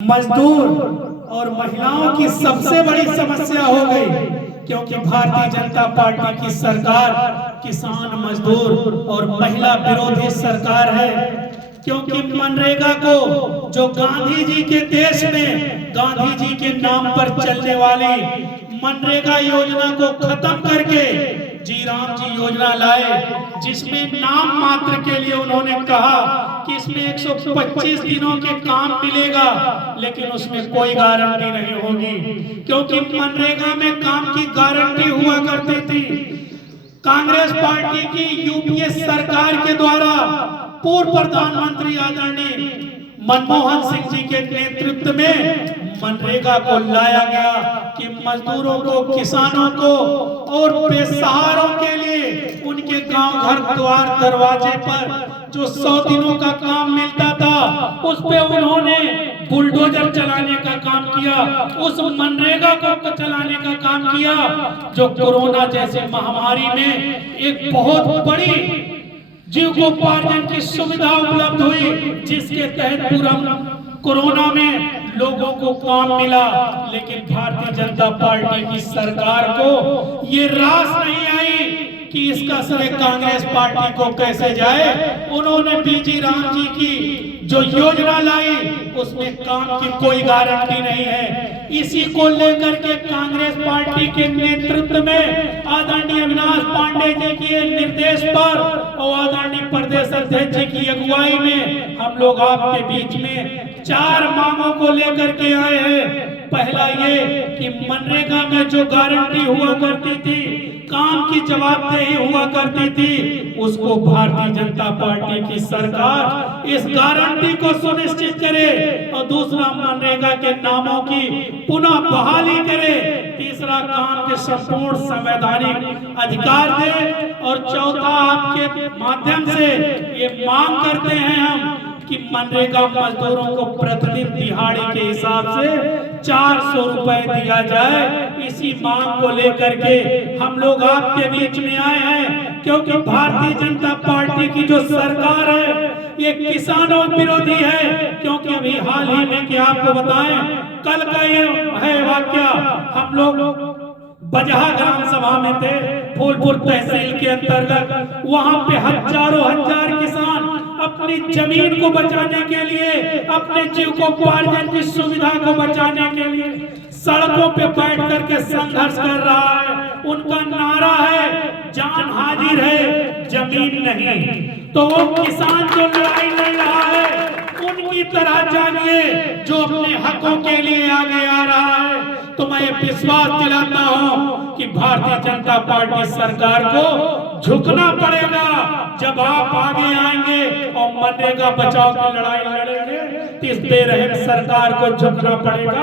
मजदूर और महिलाओं की सबसे बड़ी समस्या हो गई, क्योंकि भारतीय जनता पार्टी की सरकार किसान, मजदूर और महिला विरोधी सरकार है। क्योंकि मनरेगा को, जो गांधी जी के देश में गांधी जी के नाम पर चलने वाली मनरेगा योजना को खत्म करके जी राम जी योजना लाए, जिसमें नाम मात्र के लिए उन्होंने कहा कि इसमें 125 दिनों के काम मिलेगा, लेकिन उसमें कोई गारंटी नहीं होगी। क्योंकि मनरेगा में काम की गारंटी हुआ करती थी। कांग्रेस पार्टी की यूपीए सरकार के द्वारा पूर्व प्रधानमंत्री आदरणीय मनमोहन सिंह जी के नेतृत्व में मनरेगा को लाया गया कि मजदूरों को, किसानों को और बेसहारों के लिए उनके गांव घर द्वार दरवाजे पर जो 100 दिनों का काम मिलता था, उस पे उन्होंने बुलडोजर चलाने का काम किया, उस मनरेगा को चलाने का काम किया, जो कोरोना जैसे महामारी में एक बहुत बड़ी जीविकोपार्जन की सुविधा उपलब्ध हुई, जिसके तहत पूरा कोरोना में लोगों को काम मिला। लेकिन भारतीय जनता पार्टी की सरकार को ये रास नहीं आई कि इसका श्रेय कांग्रेस पार्टी को कैसे जाए। उन्होंने जी राम जी की जो योजना लाई, उसमें काम की कोई गारंटी नहीं है। इसी को लेकर के कांग्रेस पार्टी के नेतृत्व में आदरणीय अविनाश पांडे जी के निर्देश पर और आदरणीय प्रदेश अध्यक्ष जी की अगुवाई में हम लोग आपके बीच में 4 मांगों को लेकर के आए हैं। पहला ये कि मनरेगा में जो गारंटी हुआ करती थी, काम की जवाबदेही हुआ करती थी, उसको भारतीय जनता पार्टी की सरकार इस गारंटी को सुनिश्चित करे। और दूसरा, मनरेगा के नामों की पुनः बहाली करे। तीसरा, काम के संपूर्ण संवैधानिक अधिकार दे। और चौथा, आपके माध्यम से ये मांग करते हैं हम कि मनरेगा मजदूरों को प्रतिदिन दिहाड़ी के हिसाब से 400 रुपए दिया जाए। इसी मांग को लेकर के हम लोग आपके बीच में आए हैं, क्योंकि भारतीय जनता पार्टी की जो सरकार है ये किसानों विरोधी है। क्योंकि अभी हाल ही में क्या आपको बताएं, कल का ये है वाकया, हम लोग बजहा ग्राम सभा में थे, फूलपुर तहसील के अंतर्गत। वहां पे हजारों हजार किसान अपनी जमीन को बचाने के लिए, अपने जीविकोपार्जन की सुविधा को बचाने के लिए सड़कों पे बैठ करके संघर्ष कर रहा है। उनका नारा है, जान हाजिर है, जमीन नहीं। तो वो किसान जो लड़ाई लड़ रहा है, उनकी तरह जानिए जो अपने हकों के लिए आगे आ रहा है। तो मैं ये विश्वास दिलाता हूं कि भारतीय जनता पार्टी सरकार को झुकना पड़ेगा। जब आप आगे आएंगे और मनरेगा बचाओ की लड़ाई लड़ेंगे, तो इस बेरहम सरकार को झुकना पड़ेगा।